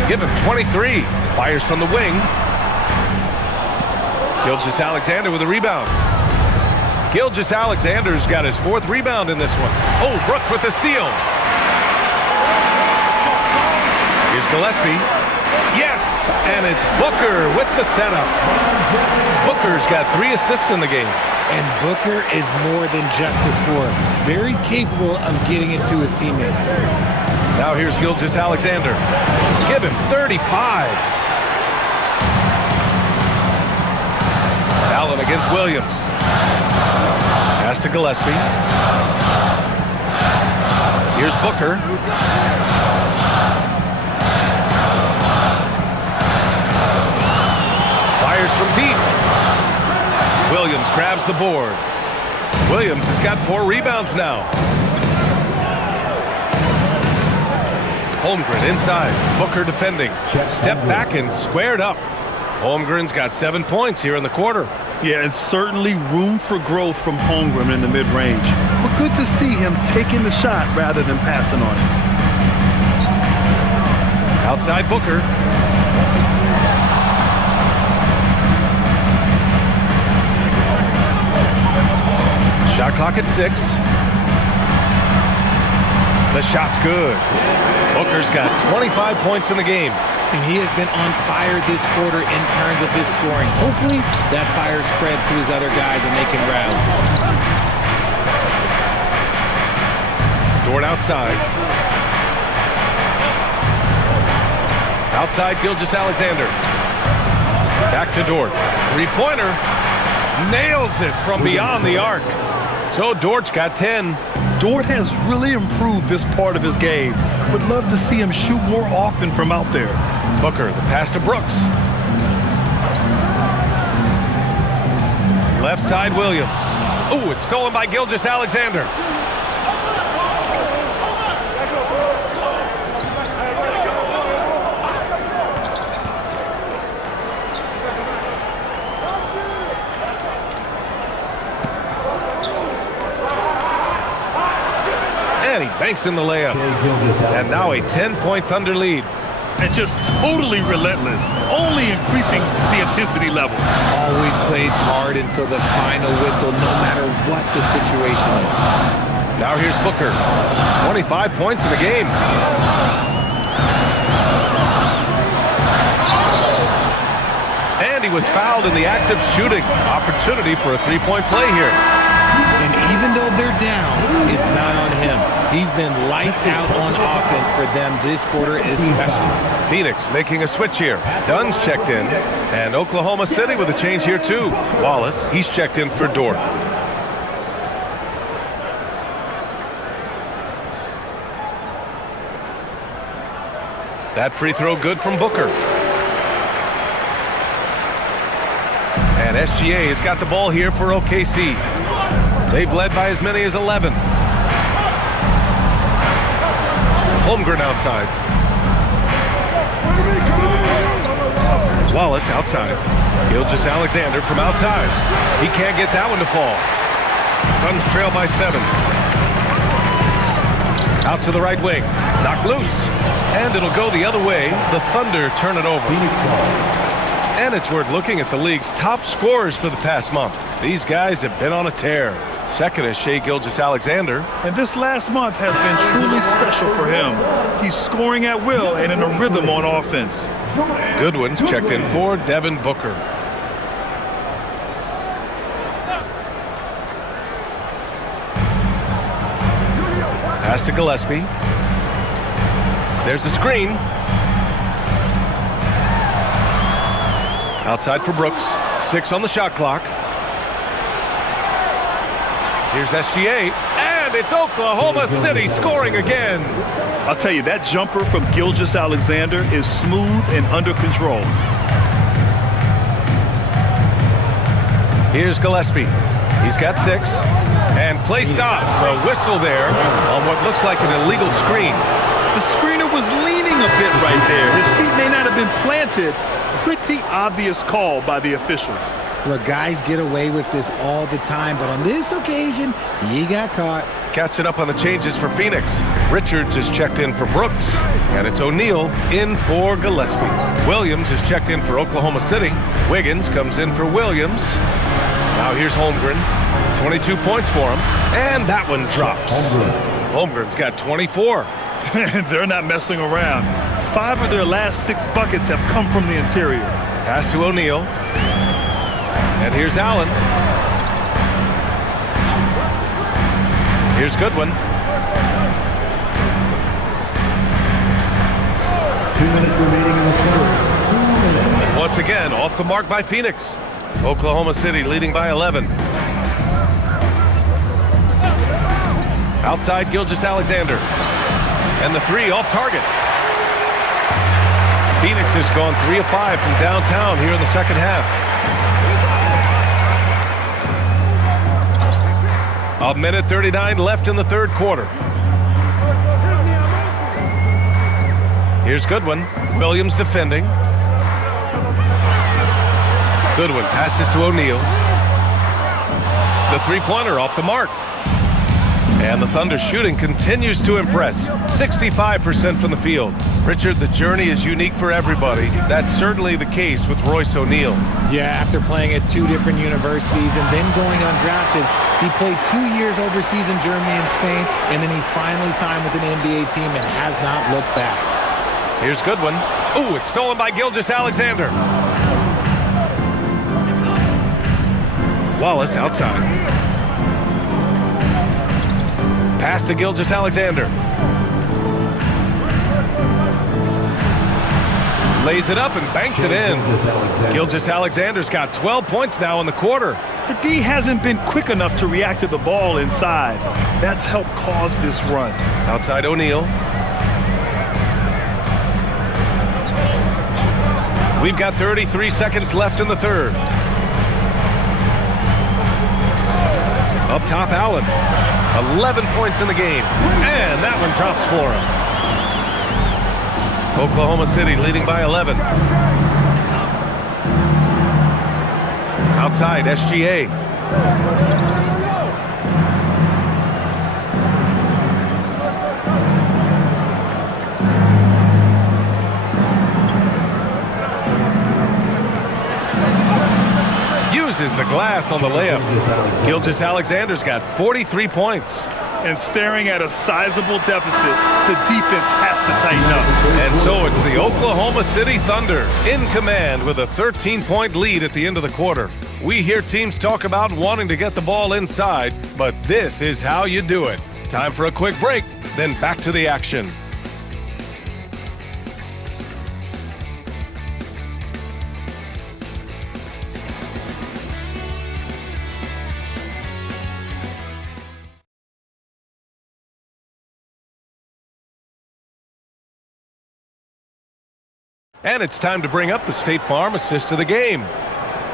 Give him 23. Fires from the wing. Gilgeous-Alexander with a rebound. Gilgeous-Alexander's got his 4th rebound in this one. Oh, Brooks with the steal. Here's Gillespie. Yes, and it's Booker with the setup. Booker's got 3 assists in the game. And Booker is more than just a scorer. Very capable of getting it to his teammates. Now here's Gilgeous-Alexander. Give him 35. Allen against Williams. Pass to Gillespie. Here's Booker. Fires from deep. Williams grabs the board. Williams has got 4 rebounds now. Holmgren inside. Booker defending. Step back and squared up. Holmgren's got 7 points here in the quarter. Yeah, and certainly room for growth from Holmgren in the mid-range. But good to see him taking the shot rather than passing on it. Outside Booker. Shot clock at 6. The shot's good. Booker's got 25 points in the game. And he has been on fire this quarter in terms of his scoring. Hopefully that fire spreads to his other guys and they can rally. Dort outside. Outside Gilgeous-Alexander. Back to Dort. Three-pointer. Nails it from beyond the arc. So Dort's got 10. Dort has really improved this part of his game. Would love to see him shoot more often from out there. Booker, the pass to Brooks. Left side Williams. Ooh, it's stolen by Gilgeous-Alexander. And he banks in the layup. And now a 10-point Thunder lead. And just totally relentless, only increasing the intensity level. Always plays hard until the final whistle, no matter what the situation is. Now here's Booker. 25 points in the game. And he was fouled in the act of shooting. Opportunity for a three-point play here. And even though they're down, it's not on him. He's been lights out on offense for them this quarter especially. Phoenix making a switch here. Dunn's checked in. And Oklahoma City with a change here too. Wallace, he's checked in for Dort. That free throw good from Booker. And SGA has got the ball here for OKC. They've led by as many as 11. Holmgren outside. Wallace outside. Gilgeous-Alexander from outside. He can't get that one to fall. Suns trail by 7. Out to the right wing. Knocked loose. And it'll go the other way. The Thunder turn it over. And it's worth looking at the league's top scorers for the past month. These guys have been on a tear. Second is Shai Gilgeous-Alexander. And this last month has been truly special for him. He's scoring at will and in a rhythm on offense. Goodwin's checked in for Devin Booker. Pass to Gillespie. There's a screen. Outside for Brooks. 6 on the shot clock. Here's SGA, and it's Oklahoma City scoring again. I'll tell you, that jumper from Gilgeous-Alexander is smooth and under control. Here's Gillespie. He's got 6. And play stops. A whistle there on what looks like an illegal screen. The screener was leaning a bit right there. His feet may not have been planted. Pretty obvious call by the officials. Look, guys get away with this all the time, but on this occasion, he got caught. Catching up on the changes for Phoenix. Richards is checked in for Brooks, and it's O'Neal in for Gillespie. Williams is checked in for Oklahoma City. Wiggins comes in for Williams. Now here's Holmgren. 22 points for him, and that one drops. Holmgren's got 24. They're not messing around. 5 of their last 6 buckets have come from the interior. Pass to O'Neal. And here's Allen. Here's Goodwin. 2 minutes remaining in the third. 2 minutes. Once again, off the mark by Phoenix. Oklahoma City leading by 11. Outside Gilgeous-Alexander. And the three off target. Phoenix has gone 3 of 5 from downtown here in the second half. A minute 39 left in the third quarter. Here's Goodwin. Williams defending. Goodwin passes to O'Neal. The three-pointer off the mark. And the Thunder shooting continues to impress. 65% from the field. Richard, the journey is unique for everybody. That's certainly the case with Royce O'Neal. Yeah, after playing at 2 different universities and then going undrafted, he played 2 years overseas in Germany and Spain, and then he finally signed with an NBA team and has not looked back. Here's Goodwin. Ooh, it's stolen by Gilgeous-Alexander. Wallace outside. Pass to Gilgeous-Alexander. Lays it up and banks it in. Gilgeous-Alexander's got 12 points now in the quarter. The D hasn't been quick enough to react to the ball inside. That's helped cause this run. Outside O'Neal. We've got 33 seconds left in the third. Up top, Allen. 11 points in the game. And that one drops for him. Oklahoma City leading by 11. Outside, SGA. Uses the glass on the layup. Gilgeous-Alexander's got 43 points. And staring at a sizable deficit, the defense has to tighten up. And so it's the Oklahoma City Thunder in command with a 13-point lead at the end of the quarter. We hear teams talk about wanting to get the ball inside, but this is how you do it. Time for a quick break, then back to the action. And it's time to bring up the State Farm assist of the game.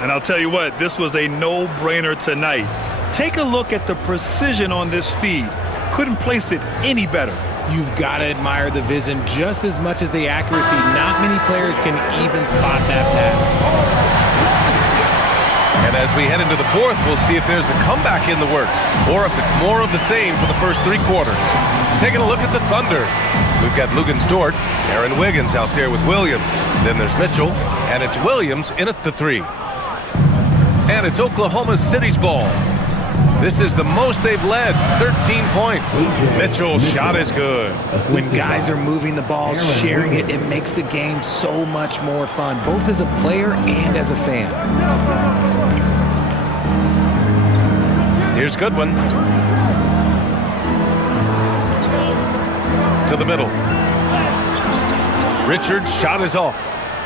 And I'll tell you what, this was a no-brainer tonight. Take a look at the precision on this feed. Couldn't place it any better. You've got to admire the vision just as much as the accuracy. Not many players can even spot that pass. And as we head into the fourth, we'll see if there's a comeback in the works or if it's more of the same for the first 3 quarters. Taking a look at the Thunder. We've got Luguentz-Dort, Aaron Wiggins out there with Williams. Then there's Mitchell, and it's Williams in at the 3. And it's Oklahoma City's ball. This is the most they've led, 13 points. Mitchell's shot is good. When guys are moving the ball, sharing it, it makes the game so much more fun, both as a player and as a fan. Here's Goodwin. To the middle. Richard's shot is off.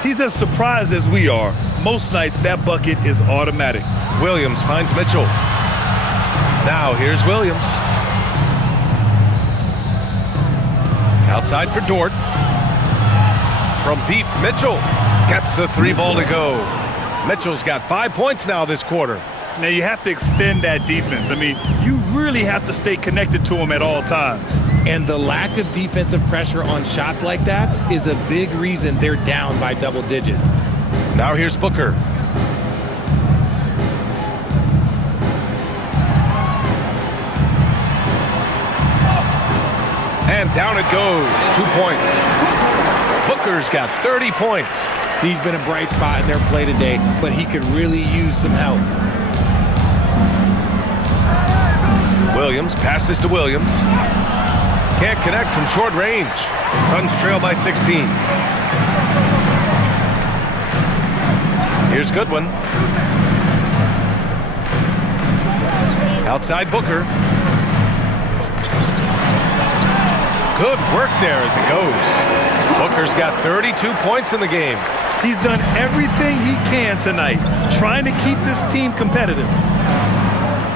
He's as surprised as we are. Most nights that bucket is automatic. Williams finds Mitchell. Now here's Williams. Outside for Dort. From deep, Mitchell gets the 3 ball to go. Mitchell's got 5 points now this quarter. Now you have to extend that defense. I mean, you really have to stay connected to him at all times. And the lack of defensive pressure on shots like that is a big reason they're down by double digits. Now here's Booker. And down it goes. 2 points. Booker's got 30 points. He's been a bright spot in their play today, but he could really use some help. Williams passes to Williams. Can't connect from short range. Suns trail by 16. Here's Goodwin. Outside Booker. Good work there as it goes. Booker's got 32 points in the game. He's done everything he can tonight, trying to keep this team competitive.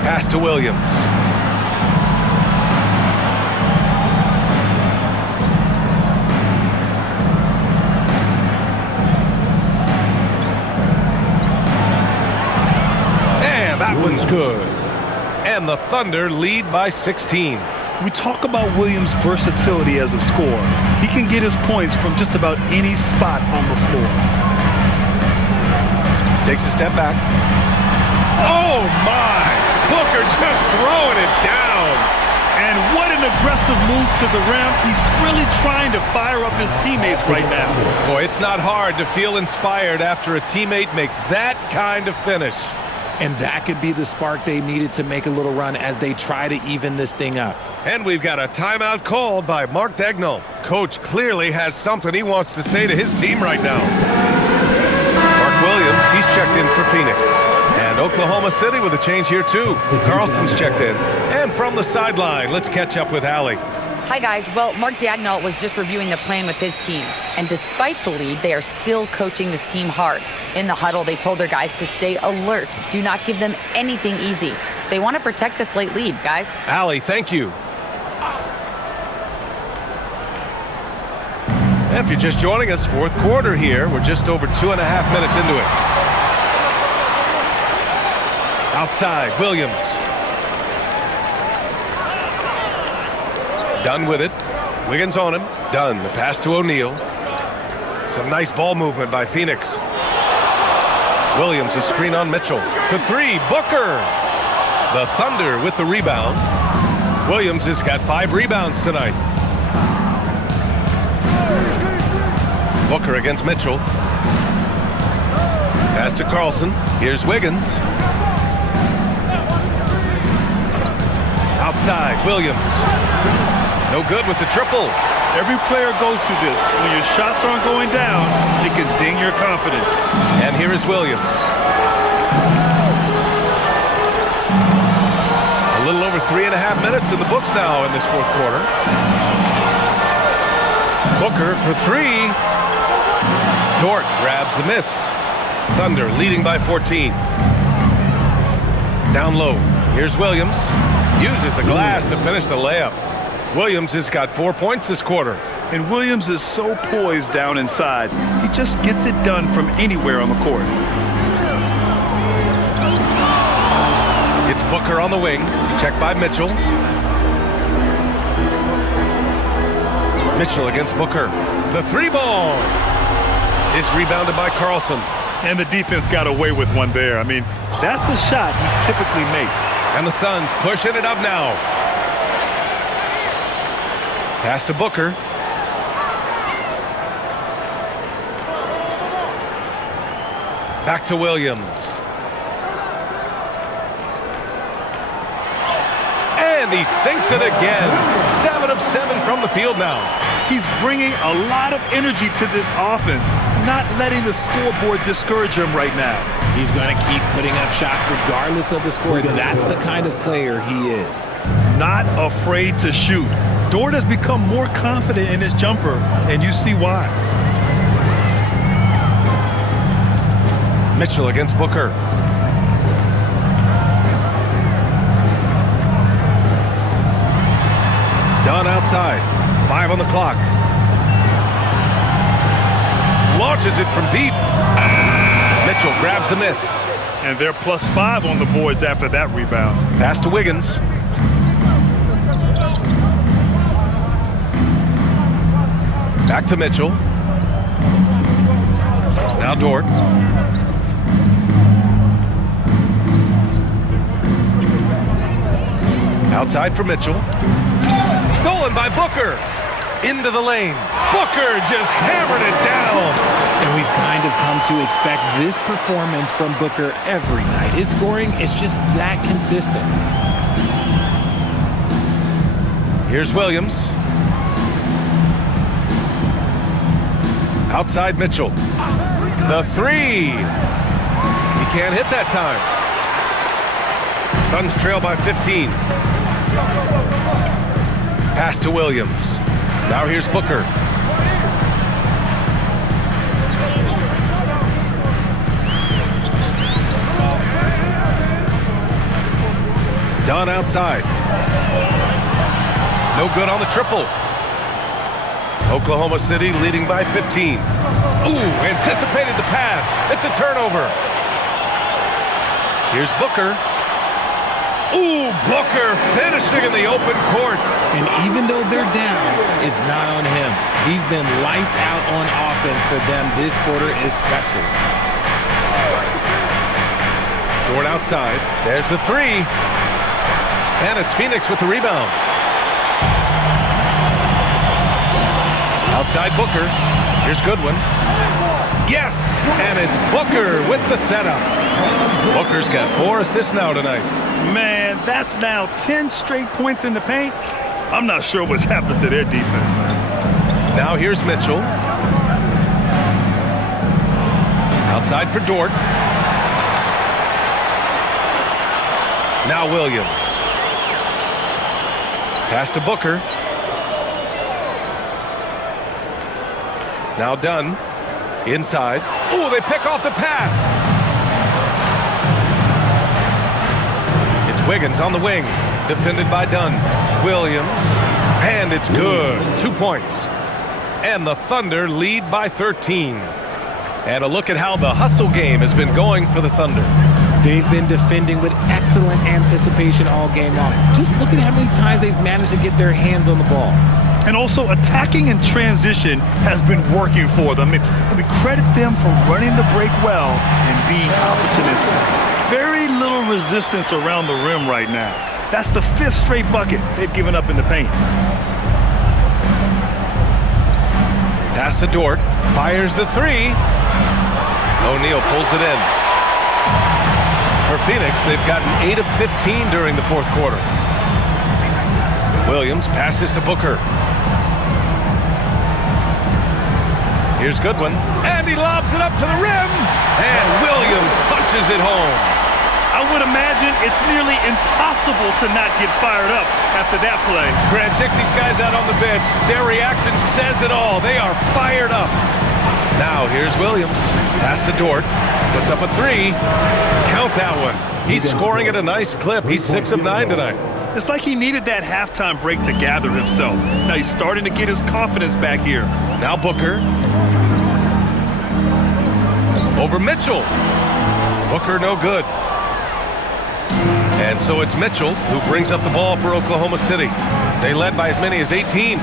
Pass to Williams. And that one's good. And the Thunder lead by 16. We talk about Williams' versatility as a scorer. He can get his points from just about any spot on the floor. Takes a step back. Oh, my! Booker just throwing it down. And what an aggressive move to the rim. He's really trying to fire up his teammates right now. Boy, it's not hard to feel inspired after a teammate makes that kind of finish. And that could be the spark they needed to make a little run as they try to even this thing up. And we've got a timeout called by Mark Daigneault. Coach clearly has something he wants to say to his team right now. Mark Williams, he's checked in for Phoenix. And Oklahoma City with a change here too. Carlson's checked in. And from the sideline, let's catch up with Allie. Hi, guys. Well, Mark Daigneault was just reviewing the plan with his team. And despite the lead, they are still coaching this team hard. In the huddle, they told their guys to stay alert. Do not give them anything easy. They want to protect this late lead, guys. Allie, thank you. And if you're just joining us, fourth quarter here. We're just over 2.5 minutes into it. Outside, Williams. Done with it. Wiggins on him. Done. The pass to O'Neal. Some nice ball movement by Phoenix. Williams, a screen on Mitchell. For three, Booker. The Thunder with the rebound. Williams has got 5 rebounds tonight. Booker against Mitchell. Pass to Carlson. Here's Wiggins. Outside, Williams. No good with the triple. Every player goes through this. When your shots aren't going down, it can ding your confidence. And here is Williams. A little over 3.5 minutes in the books now in this fourth quarter. Booker for 3. Dort grabs the miss. Thunder leading by 14. Down low. Here's Williams. Uses the glass to finish the layup. Williams has got 4 points this quarter. And Williams is so poised down inside. He just gets it done from anywhere on the court. It's Booker on the wing. Checked by Mitchell. Mitchell against Booker. The 3-ball. It's rebounded by Carlson. And the defense got away with one there. I mean, that's a shot he typically makes. And the Suns pushing it up now. Pass to Booker. Back to Williams. And he sinks it again. 7 of 7 from the field now. He's bringing a lot of energy to this offense, not letting the scoreboard discourage him right now. He's going to keep putting up shots regardless of the score. That's the kind of player he is. Not afraid to shoot. Dort has become more confident in his jumper, and you see why. Mitchell against Booker. Done outside. 5 on the clock. Launches it from deep. Mitchell grabs the miss. And they're +5 on the boards after that rebound. Pass to Wiggins. Back to Mitchell. Now Dort. Outside for Mitchell. Stolen by Booker. Into the lane. Booker just hammered it down. And we've kind of come to expect this performance from Booker every night. His scoring is just that consistent. Here's Williams. Outside Mitchell. The 3. He can't hit that time. Suns trail by 15. Pass to Williams. Now here's Booker. Dunn outside. No good on the triple. Oklahoma City leading by 15. Ooh, anticipated the pass. It's a turnover. Here's Booker. Ooh, Booker finishing in the open court. And even though they're down, it's not on him. He's been lights out on offense for them this quarter especially. Dort outside. There's the three. And it's Phoenix with the rebound. Outside Booker. Here's Goodwin. Yes! And it's Booker with the setup. Booker's got 4 assists now tonight. Man, that's now 10 straight points in the paint. I'm not sure what's happened to their defense, man. Now here's Mitchell. Outside for Dort. Now Williams. Pass to Booker. Now Dunn. Inside. Ooh, they pick off the pass. It's Wiggins on the wing. Defended by Dunn. Williams. And it's good. 2 points. And the Thunder lead by 13. And a look at how the hustle game has been going for the Thunder. They've been defending with excellent anticipation all game long. Just look at how many times they've managed to get their hands on the ball. And also attacking in transition has been working for them. We credit them for running the break well and being opportunistic. Very little resistance around the rim right now. That's the 5th straight bucket they've given up in the paint. Pass to Dort. Fires the three. O'Neal pulls it in. For Phoenix, they've gotten 8 of 15 during the 4th quarter. Williams passes to Booker. Here's Goodwin, and he lobs it up to the rim, and Williams punches it home. I would imagine it's nearly impossible to not get fired up after that play. Grant, check these guys out on the bench. Their reaction says it all. They are fired up. Now here's Williams. Pass to Dort. Puts up a three. Count that one. He's scoring at a nice clip. He's 6 of 9 tonight. It's like he needed that halftime break to gather himself. Now he's starting to get his confidence back here. Now Booker. Over Mitchell. Booker no good. And so it's Mitchell who brings up the ball for Oklahoma City. They led by as many as 18.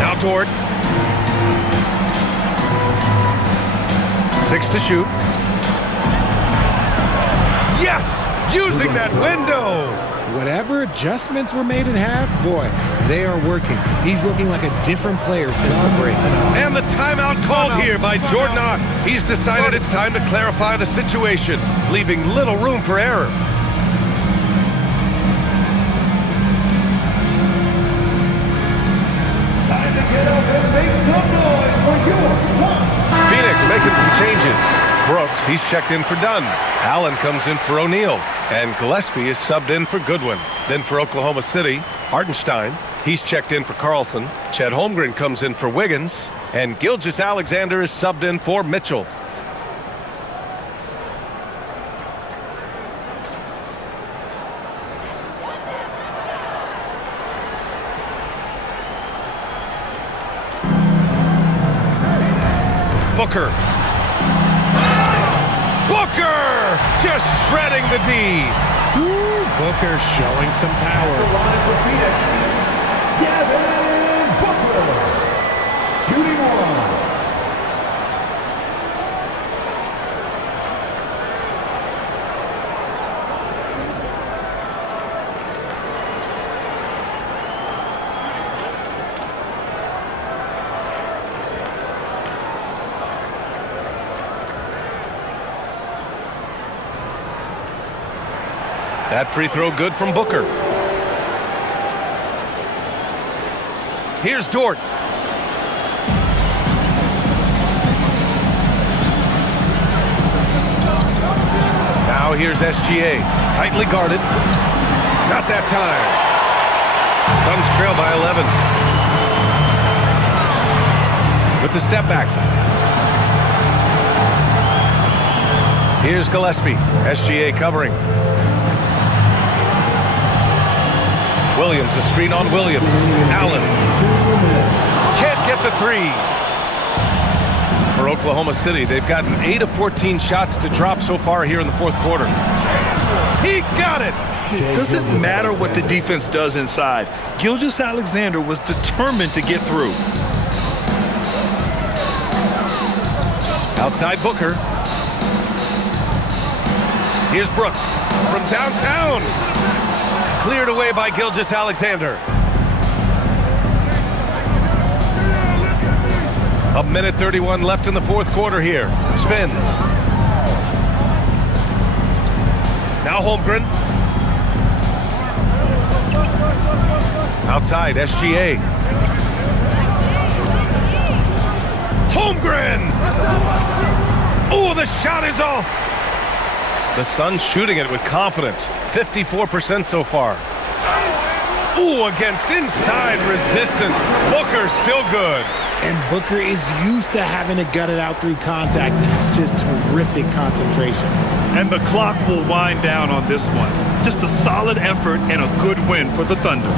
Now Dort. 6 to shoot. Yes! Using that window! Whatever adjustments were made at half, boy, they are working. He's looking like a different player since the break. And the timeout called here by Jordan Ott. He's decided it's time to clarify the situation, leaving little room for error. Time to get up and make some noise for your son. Phoenix making some changes. Brooks, he's checked in for Dunn. Allen comes in for O'Neal. And Gillespie is subbed in for Goodwin. Then for Oklahoma City, Hartenstein. He's checked in for Carlson. Chet Holmgren comes in for Wiggins. And Gilgeous-Alexander is subbed in for Mitchell. Booker. Booker! Just shredding the D. Ooh, Booker showing some power. The line for Phoenix, Devin Booker, shooting one. That free throw good from Booker. Here's Dort. Now here's SGA. Tightly guarded. Not that time. Suns trail by 11. With the step back. Here's Gillespie, SGA covering. Williams, a screen on Williams. Allen can't get the three. For Oklahoma City, they've gotten 8 of 14 shots to drop so far here in the fourth quarter. He got it! It doesn't matter what the defense does inside. Gilgeous-Alexander was determined to get through. Outside Booker. Here's Brooks from downtown. Cleared away by Gilgeous-Alexander. A minute 31 left in the fourth quarter here. Spins. Now Holmgren. Outside, SGA. Holmgren! Oh, the shot is off! The Suns shooting it with confidence. 54% so far. Ooh, against inside resistance. Booker still good. And Booker is used to having to gut it out through contact. It's just terrific concentration. And the clock will wind down on this one. Just a solid effort and a good win for the Thunder.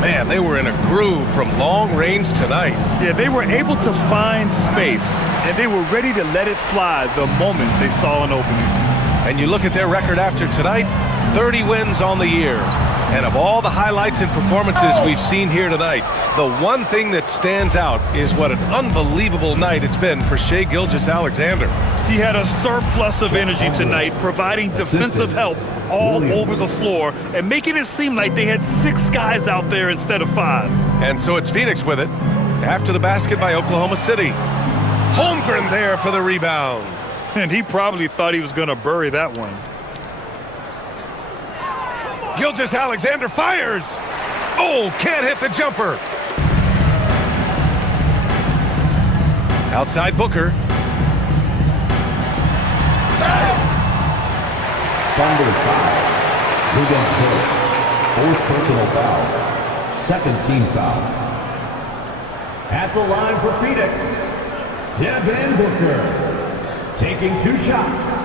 Man, they were in a groove from long range tonight. Yeah, they were able to find space, and they were ready to let it fly the moment they saw an opening. And you look at their record after tonight, 30 wins on the year. And of all the highlights and performances we've seen here tonight, the one thing that stands out is what an unbelievable night it's been for Shai Gilgeous-Alexander. He had a surplus of energy tonight, providing defensive help all over the floor and making it seem like they had 6 guys out there instead of 5. And so it's Phoenix with it after the basket by Oklahoma City. Holmgren there for the rebound. And he probably thought he was going to bury that one. Gilgeous-Alexander fires. Oh, can't hit the jumper. Outside Booker. Thunder foul. Wiggins hit. 4th personal foul. 2nd team foul. At the line for Phoenix, Devin Booker. Taking 2 shots.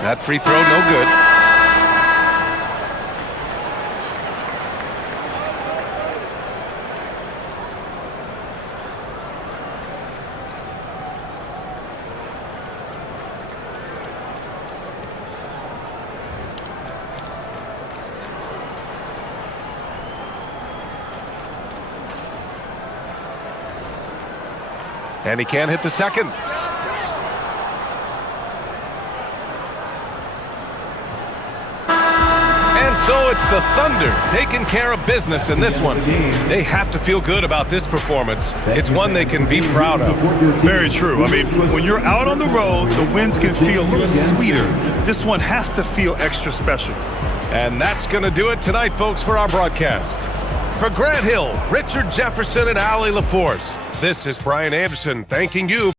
That free throw, no good. And he can't hit the second. And so it's the Thunder taking care of business in this one. They have to feel good about this performance. It's one they can be proud of. Very true. I mean, when you're out on the road, the wins can feel a little sweeter. This one has to feel extra special. And that's going to do it tonight, folks, for our broadcast. For Grant Hill, Richard Jefferson, and Allie LaForce, this is Brian Anderson thanking you.